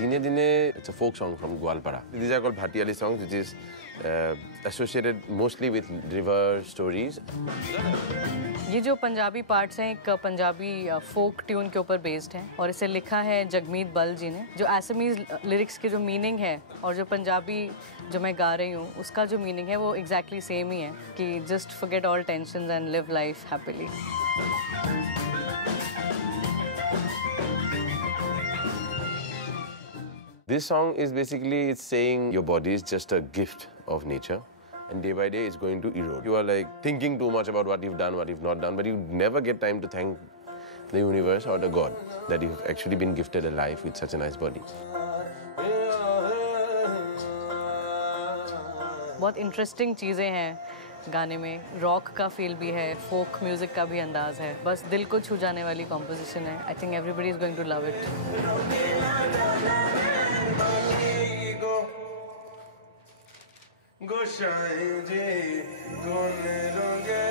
Dine Dine, it's a folk song from Gwalpara. These are called Bhatiyali songs, which is associated mostly with river stories. ये जो Punjabi parts हैं एक पंजाबी फोक tune के ऊपर based हैं और इसे लिखा है जगमीत बल जी ने। जो असमीज लिरिक्स के जो मीनिंग है और जो पंजाबी जो मैं गा रही हूँ उसका जो मीनिंग है वो एग्जैक्टली सेम ही है कि just forget all tensions and live life happily. This song is basically it's saying your body is just a gift of nature. And day by day, it's going to erode. You are like thinking too much about what you've done, what you've not done, but you never get time to thank the universe or the God that you've actually been gifted a life with such a nice body. बहुत interesting चीज़ें हैं गाने में, rock का feel भी है, folk music का भी अंदाज है, बस दिल को छू जाने वाली कॉम्पोजिशन है। I think everybody is going to love it. गोशाएं जे गोन रोंगे